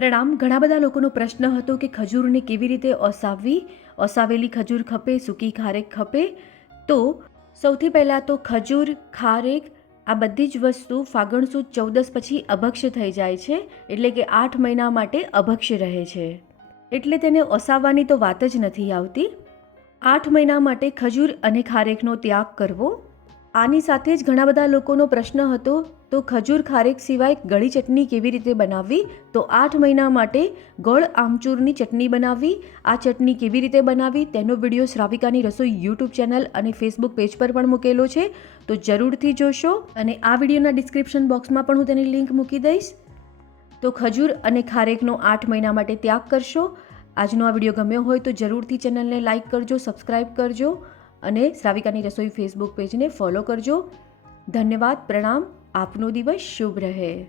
પ્રણામ ઘણા બધા લોકોનો પ્રશ્ન હતો કે ખજૂરને કેવી રીતે ઓસાવવી? ઓસાવેલી ખજૂર ખપે, સૂકી ખારેક ખપે? તો સૌથી પહેલાં તો ખજૂર, ખારેક, આ બધી જ વસ્તુ ફાગણ સુદ ચૌદસ પછી અભક્ષ્ય થઈ જાય છે, એટલે કે આઠ મહિના માટે અભક્ષ્ય રહે છે. એટલે તેને ઓસાવવાની તો વાત જ નથી આવતી. આઠ મહિના માટે ખજૂર અને ખારેકનો ત્યાગ કરવો આની સાથે જ ઘણા બધા લોકોનો પ્રશ્ન હતો, તો ખજૂર ખારેક સિવાય ગળી ચટણી કેવી રીતે બનાવવી? તો આઠ મહિના માટે ગોળ આમચૂરની ચટણી બનાવવી. આ ચટણી કેવી રીતે બનાવવી? તેનો વીડિયો શ્રાવિકાની રસોઈ યુટ્યુબ ચેનલ અને ફેસબુક પેજ પર પણ મૂકેલો છે. તો જરૂરથી જોશો અને આ વિડીયોના ડિસ્ક્રિપ્શન બોક્સમાં પણ હું તેની લિંક મૂકી દઈશ. તો ખજૂર અને ખારેકનો આઠ મહિના માટે ત્યાગ કરશો. આજનો આ વીડિયો ગમ્યો હોય તો જરૂરથી ચેનલને લાઇક કરજો સબસ્ક્રાઈબ કરજો. અને શ્રાવિકાની રસોઈ ફેસબુક પેજને ફોલો કરજો. ધન્યવાદ પ્રણામ. આપનો દિવસ શુભ રહે.